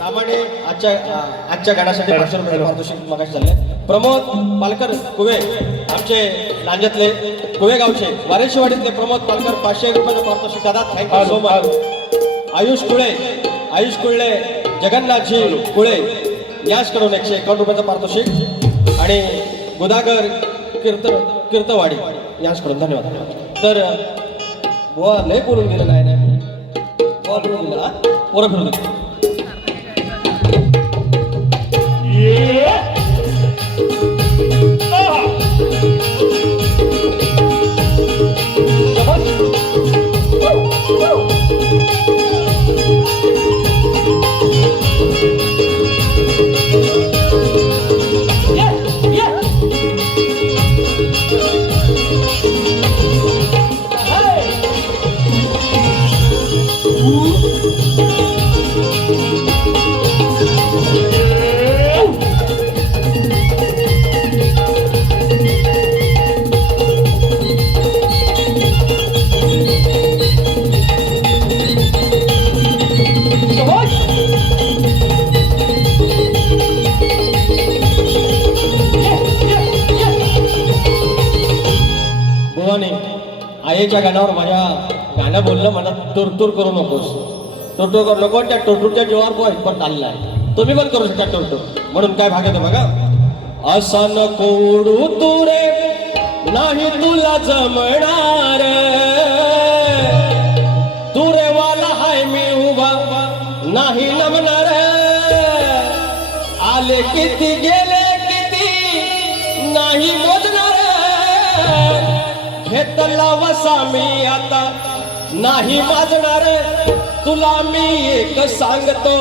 रामाने आजच्या गाण्यासाठी 500 रुपये पारितोषिक मागाशी झाले. प्रमोद पालकर कुवे आमचे लांज्यातले कुवे गावचे वारेशीवाडीतले प्रमोद पालकर 500 रुपयाचं पारितोषिक दादा. Thank you so much. Ayush Kule Jagannathji Kule याचकडून 151 रुपयाचं पारितोषिक आणि गोदागर कीर्तवाडी याचकडून धन्यवाद. तर बुवा लय बोलून गेलं नाही बुवा बोलून गेला पोरं फिरून गेलं. आईच्या गाण्यावर माझ्या गाणं बोललं मला टुरटूर करू नकोस. टुरटूर करू नको. त्या टुरटूरच्या जीवावर तो एक्सपर्ट चाललाय. तुम्ही पण करू शकता टुरटूर. म्हणून काय भाग येतो बघा. असा नको उडू तू रे नाही तुला जमणार. तू रे वाला हाय मी उभा नाही नमणार. आले किती गेले किती नाही मोजणार. घेतला वसा मी आता नाही माजणार. तुला मी एक सांगतो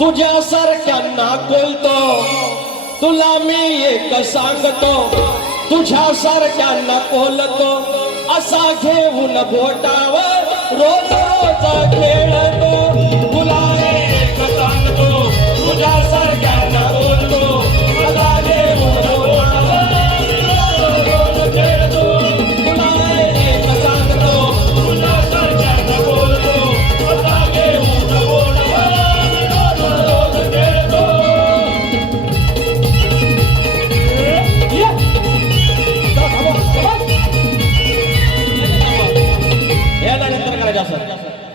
तुझ्या सारख्यांना बोलतो. तुला मी एक सांगतो तुझ्या सारख्यांना बोलतो. असा घेऊन बोटावर रोज रोज खेळतो. तुला एक सांगतो तुझ्या सारख्यांना बोलतो. असा घेऊन बोटावर रोज रोज खेळतो.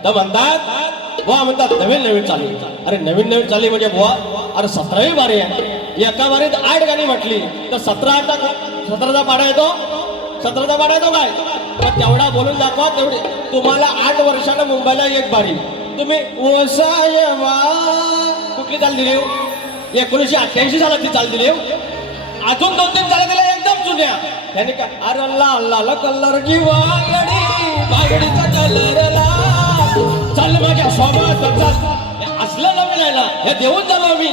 तर म्हणतात बुवा म्हणतात नवीन चाली. अरे नवीन चाली म्हणजे बुवा अरे 17वी बारी आहे. एका बारीत 8 गाणी म्हटली तर 17चा पाडा येतो. 17चा पाडा येतो काय. तर तेवढा बोलून दाखवा. तेवढी तुम्हाला 8 वर्षानं मुंबईला एक बारी. तुम्ही ओसायवा कुठली चाल दिली. 1988 सालात ती चाल दिली. अजून 2-3 चाल दिल्या एकदम जुन्या. त्याने काय अरे लाल कलर जीवा बागडीचा कलरला चल माझ्या सोबत असलं नवीन आहे ना. हे देऊन झालो मी.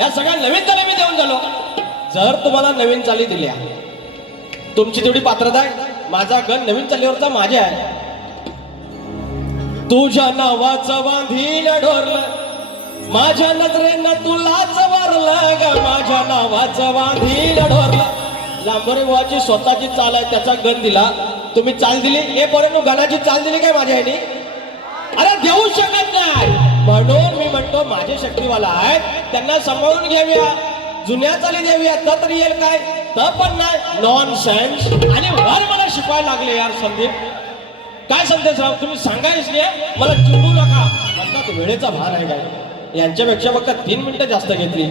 या सगळ्या नवीन चाली मी देऊन झालो. जर तुम्हाला नवीन चाली दिल्या तुमची तेवढी पात्रता आहे. माझा गण नवीन चालीवरचा माझ्या आहे. तुझ्या नावाचं बांधील ढोरलं माझ्या नजरेनं तुलाच वरलं ग. माझ्या नावाचं बांधील ढोरलं. लांबोरे बुवाची स्वतःची चाल आहे त्याचा गण दिला. तुम्ही चाल दिली हे पोरांनो गाण्याची चाल दिली काय माझ्या ह्यानी. अरे देऊ शकत नाही. म्हणून मी म्हणतो माझे शक्तीवाला आहेत त्यांना सांभाळून घ्याव्या. जुन्या चाली द्याव्या तर येईल काय. तर पण नाही नॉन सेन्स. आणि वर मला शिकवायला लागले यार संदीप. काय संदेश राव तुम्ही सांगायच नाही मला चिडू नका म्हणतात. वेळेचा भार आहे काय. यांच्यापेक्षा फक्त 3 मिनिटं जास्त घेतली.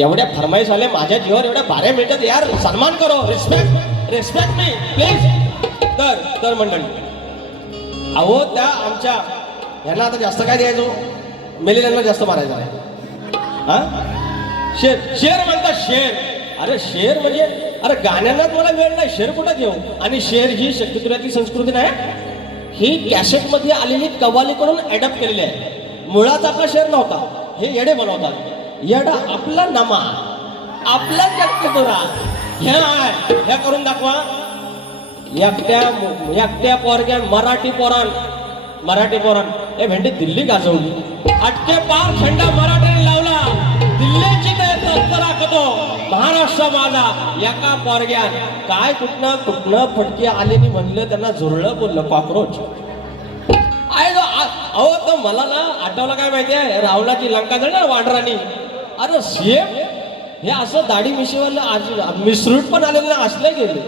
एवढ्या फरमाईश आले माझ्या जीवावर. एवढ्या 12 मिनिटात यार सन्मान करो. Respect me please. तर मंडळी अहो त्या आमच्या यांना आता जास्त काय द्यायचो. मेलेल्यांना जास्त मारायचं नाही. हा शेर म्हणतात शेर. अरे शेर म्हणजे अरे गाण्यांनाच मला वेळ नाही. शेर कुठं घेऊ. आणि शेर ही शक्तितुऱ्यातली संस्कृती नाही. ही कॅसेट मध्ये आलेली कव्वालीकडून ॲडॉप्ट केलेली आहे. मुळात आपला शेर नव्हता. हे येडे बनवतात. येडा आपला नमा आपला शक्तितुरा ह्या करून दाखवा. एकट्या पोरग्या मराठी पोरान हे भेंडी दिल्ली गाजवली. अटके पार खंडा मराठीने लावला. दिल्लीची तत्परा दाखवतो महाराष्ट्र माझा एका पोरग्यान काय कुठनं फटके आलेली म्हणलं त्यांना झुरळं बोललं कॉक्रोच. अहो तर मला ना आठवलं काय माहितीये रावणाची लंका जळ ना वानरांनी अरे सेम हे असं दाढी मिशीवाला आज मिसरूट पण आलेले असले गेले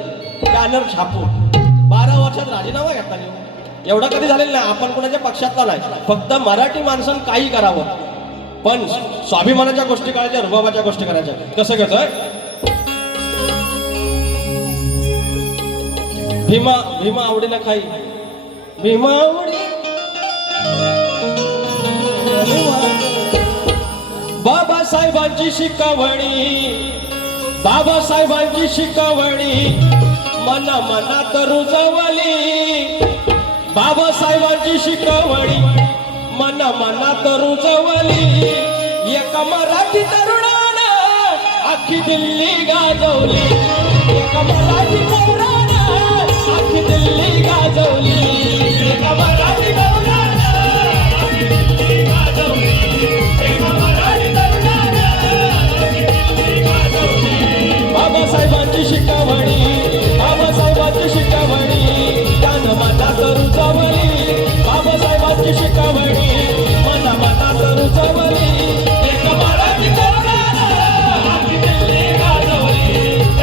बॅनर छापून 12 वर्षात राजीनामा घेतला एवढं कधी झालेलं नाही. आपण कोणाच्या पक्षातला नाही फक्त मराठी माणसानं काही करावं पण स्वाभिमानाच्या गोष्टी करायच्या रुबाबाच्या गोष्टी करायच्या. कसं घेतोय भीमा आवडीला खाई भीमा आवडी बाबासाहेबांची शिकवणी मनात रुजवली. बाबासाहेबांची शिकवणी मनात रुजवली. एका मराठी तरुणानं अख्खी दिल्ली गाजवली. एका मराठी तरुणानं अख्खी दिल्ली गाजवली. एका मराठी तरुणानं अख्खी दिल्ली गाजवली. एका मराठी तरुणानं अख्खी दिल्ली गाजवली. बाबासाहेबांची शिकवणी त्यानं मनात रुजवली. बाबासाहेबांची शिकवणी मनात रुजवली. एका मराठी तरुणानं अख्खी दिल्ली गाजवली.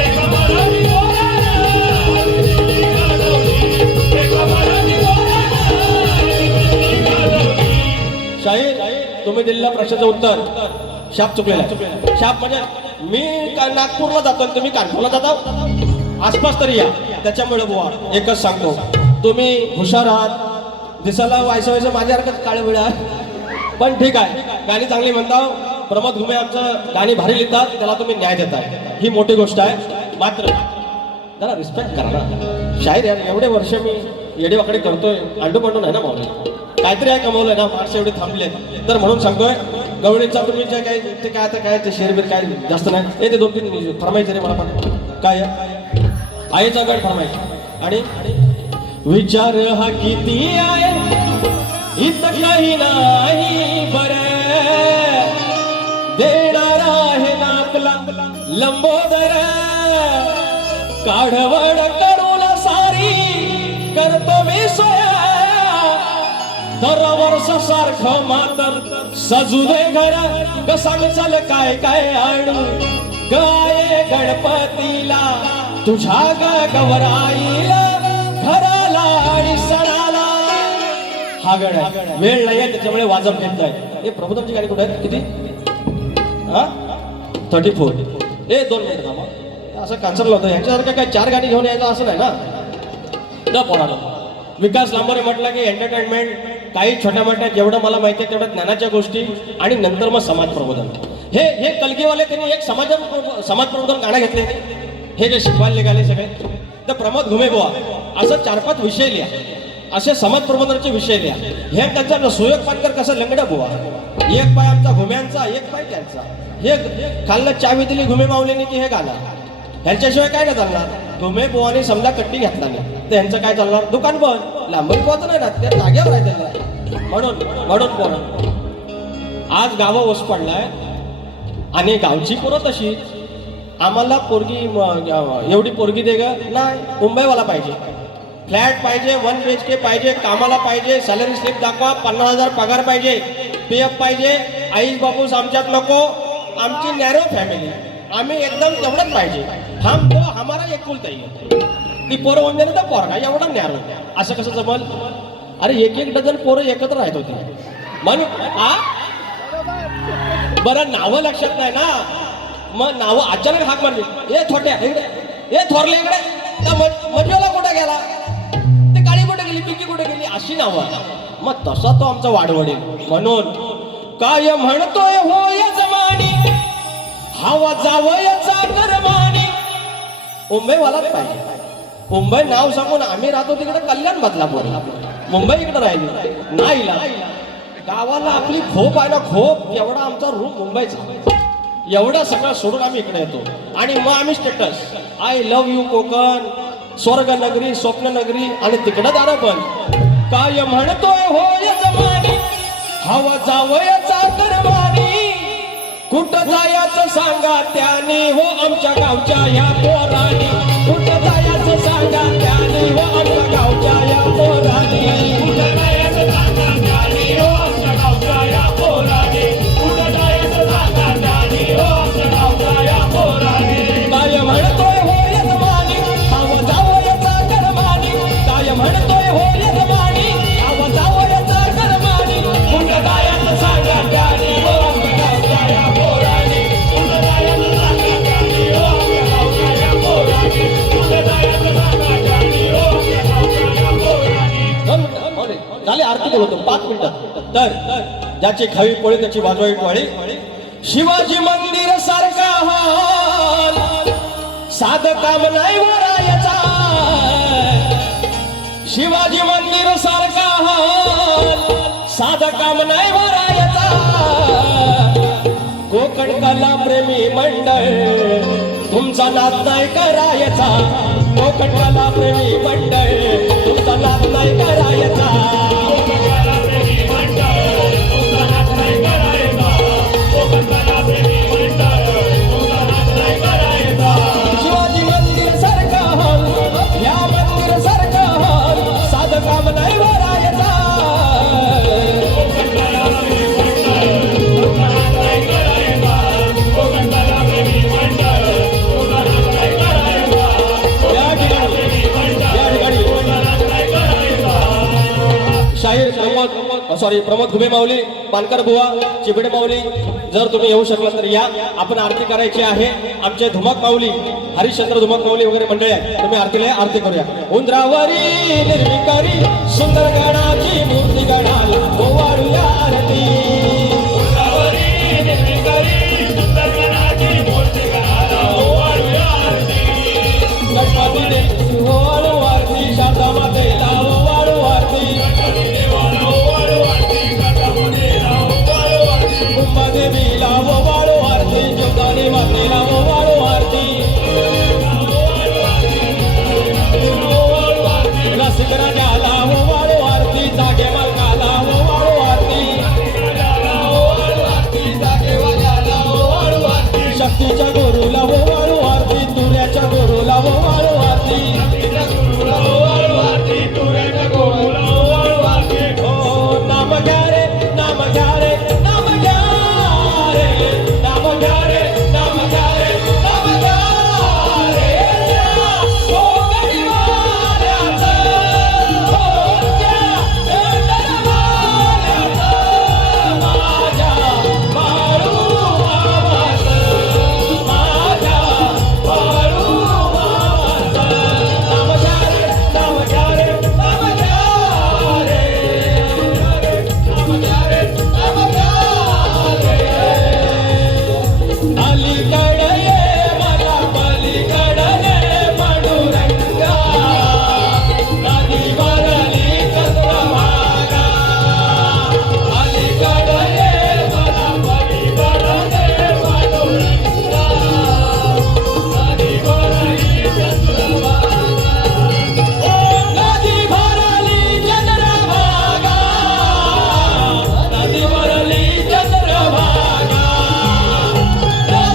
एका मराठी तरुणानं अख्खी दिल्ली गाजवली. एका मराठी तरुणानं अख्खी दिल्ली गाजवली. शाहीर तुम्ही दिलेल्या प्रश्नाचं उत्तर शाप चुकलेला. शाप म्हणजे मी नागपूरला जातो तुम्ही कानपूरला जाता आसपास तरी या. त्याच्यामुळे बुवा एकच सांगतो तुम्ही हुशार आहात दिसायला व्हायचं माझ्यासारखंच काळे वेळ आहे पण ठीक आहे. गाणी चांगली म्हणता प्रमोद घुमे आमचं गाणी भारी लिहितात त्याला तुम्ही न्याय देताय ही मोठी गोष्ट आहे. मात्र जरा रिस्पेक्ट करा ना शाहीर यार एवढे वर्ष मी येडेवाकडे करतोय अंडू पंडू नाही ना मावले काहीतरी आहे कमवलंय ना मार्क्स एवढे थांबले तर म्हणून सांगतोय गवळीचा तुम्ही जे काय ते काय आता काय ते शेअर बीर काय जास्त नाही ते 2-3 फरमायचे रे मला पण काय आईचा गड फरमायचे. आणि विचार हा किती आहे इथं काही नाही बरं देणार आहे नाकला लंबोदर काढवड करूला सारी करतो मी सोया दरवर्ष सारखं मातर सजू दे घर कसांग चाल काय काय आणू गाये गणपतीला तुझ्या गवराईला घराला आणि सणाला. हा गड वेळ नाहीये त्याच्यामुळे वाजप घेत आहे. हे प्रभुदामची गाडी कुठे आहे किती 34 2 मिनिट थांबा असं कॅन्सरला होतं ह्याच्यासारखं काय 4 गाणी घेऊन यायचं असं नाही ना पोराला. विकास लांबोरे म्हटलं की एंटरटेनमेंट काही छोट्या मोठ्या जेवढं मला माहिती आहे तेवढं ज्ञानाच्या गोष्टी आणि नंतर मग समाज प्रबोधन. हे कलगीवाले त्यांनी एक समाज प्रबोधन गाणं घेतले हे जे शिकवायला निघाले सगळे तर प्रमोद घुमे बुवा असं 4-5 विषय लिहा असे समाज प्रबोधनाचे विषय लिहा. हे त्यांचा सुयोग पानकर कसं लंगडा बुवा एक पाय आमचा घुम्यांचा एक पाय त्यांचा हे खाल्लं चावी दिली घुमे मावलेनी की हे गाणं ह्यांच्याशिवाय काय नाही चालणार. घुमे बुवानी समजा कट्टी घेतला नाही तर ह्यांचं काय चालणार दुकान बंद लांबरी बुवाचं नाही ना त्या जागेवर राहते म्हणून पोरं आज गावं ओस पडलाय आणि गावची पोरं तशी आम्हाला पोरगी एवढी पोरगी दे ग नाही मुंबईवाला पाहिजे फ्लॅट पाहिजे 1 BHK पाहिजे कामाला पाहिजे सॅलरी स्लिप दाखवा 50,000 पगार पाहिजे PF पाहिजे आई बापूस आमच्यात नको आमची नॅरो फॅमिली आम्ही एकदम तेवढंच पाहिजे हम तो हमारा एकुलता ही ती पोरं म्हणजे तर पोरगा एवढा नॅरो असं कसं जमल. अरे 1-1 डझन पोरं एकत्र राहत होती म्हणून बरं नावं लक्षात नाही ना मग नावं अचानक हाक मारली ए छोट्या इकडे ए थोरले इकडे मजूला कुठे गेला ते काळी कुठे गेली पिंकी कुठे गेली अशी नावं मग तसा तो आमचा वाढवडील म्हणून काय म्हणतोय होय जमानी हवा जावयाचा गरमानी मुंबईवालाच पाहिजे. मुंबई नाव सांगून आम्ही राहतो तिकडे कल्याण बदलापूर मुंबई इकडे राहिली नाही गावाला आपली खोप आहे ना खोप एवढा आमचा रूम मुंबईचा एवढं सगळं सोडून आम्ही इकडे येतो आणि मग आम्ही status I love you Konkan स्वर्ग नगरी स्वप्न नगरी आणि तिकडं दारा पण काय म्हणतोय होय जमानी हवा जावयाचा गरमानी कुठं जायचं सांगा त्याने हो आमच्या गावच्या या पोराने, कुठं जायचं सांगा त्याने हो आमच्या गावच्या या पोराने, कुठं जायचं सांगा त्याने हो आमच्या गावच्या या पोराने, कुठं जायचं सांगा त्याने हो आमच्या गावच्या या पोराने. काय म्हणतोय हो यजमानी आव जावयाचा करमानी, काय म्हणतोय हो यजमानी आव जावयाचा करमानी, कुठं जायचं सांगा त्याने हो आमच्या गावच्या या पोराने, कुठं जायचं सांगा त्याने हो आमच्या गावच्या या पोराने, कुठं जायचं सांगा त्याने हो आमच्या गावच्या या पोराने. झाले आरती बोलवतो 5 मिनिटात. तर ज्याची खावी पोळी त्याची वाजवावी पोळी. शिवाजी मंदिर सारखा हाल साध काम नाही वरायचा, शिवाजी मंदिर सारखा हाल साध काम नाही वरायचा, कोकण कला प्रेमी मंडळ तुमचा नाद नाही करायचा, कोकण कला प्रेमी मंडळ तुमचा नाद नाही करायचा, कोकणाला प्रेमी मंडळ तुमचा नाच नाही करायचा, कोकणाला प्रेमी मंडळ तुमचा नाच नाही करायचा. शिवाजी मंदिर सारखा हॉल या मंदिर सारखा हॉल साध काम नाही वरायचा, कोकणाला प्रेमी मंडळ तुमचा नाच नाही करायचा, कोकणाला प्रेमी मंडळ तुमचा नाच नाही करायचा, या ठिकाणी प्रेमी मंडळ तुमचा नाच नाही करायचा. शाहीर प्रमोद घुमे माऊली, पानकर बुवा, चिबडे माऊली, जर तुम्ही येऊ शकला तर या. आपण आरती करायची आहे. आमचे धुमक माऊली, हरिश्चंद्र धुमक माऊली वगैरे मंडळी आहे. तुम्ही आरतीला या, आरती करूया. उंदरावरी निर्विकारी सुंदर गणाची मूर्ती गणाला ओवाळूया आरती, उंबरावरी निर्विकारी सुंदर गणाची मूर्ती गणाला ओवाळूया आरती. गणपती देवी ओवाळू आरती, शारदा मातेला ओवाळू आरती, गणपती देवाला ओवाळू आरती, गणपतीला ओवाळू आरती. कुंभदेवीला ओवाळू आरती, जोगानी मातेला ओवाळू आरती, ओवाळू आरती. रसिक राजाला ओवाळू आरती, जागे मालकाला ओवाळू आरती, राजाला ओवाळू आरती, जागेवाल्याला ओवाळू आरती. शक्तीच्या गुरुला ओवाळू आरती, तुऱ्याच्या गुरुला ओवाळू आरती, तिच्या गुरुला ओवाळू आरती, तुऱ्याच्या गुरुला ओवाळू आरती. ओ नाम घ्या रे नाम घ्या रे नाम घ्या रे नाम घ्या रे नाम घ्या रे नाम घ्या रे, ओ गरीबाल्याचं, ओ त्या दंडवाल्याचं, माझ्या बाळू मामाचं, माझ्या बाळू मामाचं, नाम घ्या रे नाम घ्या रे नाम घ्या रे, नाम घ्या रे नाम घ्या रे. अलीकडे ये मला पलीकडे ये पांडुरंगा, नदीवरली चंद्रभागा, अलीकडे ये मला पलीकडे ये पांडुरंगा, नदीवरली चंद्रभागा. नदी भरली चंद्रभागा, नदी भरली चंद्रभागा,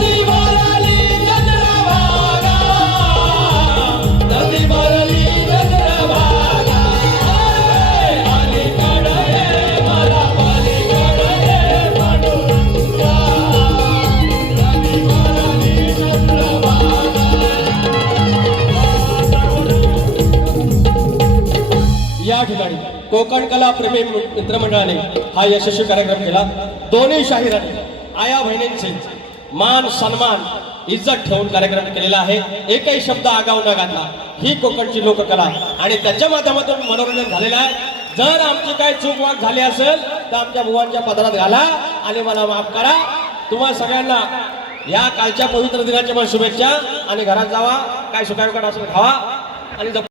नदी भरली चंद्रभागा, नदी भरली चंद्रभागा. अलीकडे ये मला पलीकडे ये पांडुरंगा, नदी भरली चंद्रभागा. या ठिकाणी कोकण कला प्रेमी मित्रमंडळाने हा यशस्वी कार्यक्रम केला. दोन्ही शाहिरांनी आया बहिणींचे मान सन्मान इज्जत ठेवून कार्यक्रम केलेला आहे. एकही शब्द आगाऊ न घातला. ही कोकणची लोककला आणि त्याच्या माध्यमातून मनोरंजन झालेलं आहे. जर आमची काही चूक वाट झाली असेल तर आमच्या बुवांच्या पदरात घाला आणि मला माफ करा. तुम्हाला सगळ्यांना या कालच्या पवित्र दिनाच्या मला शुभेच्छा आणि घरात जावा, काय सुकाय असेल खावा आणि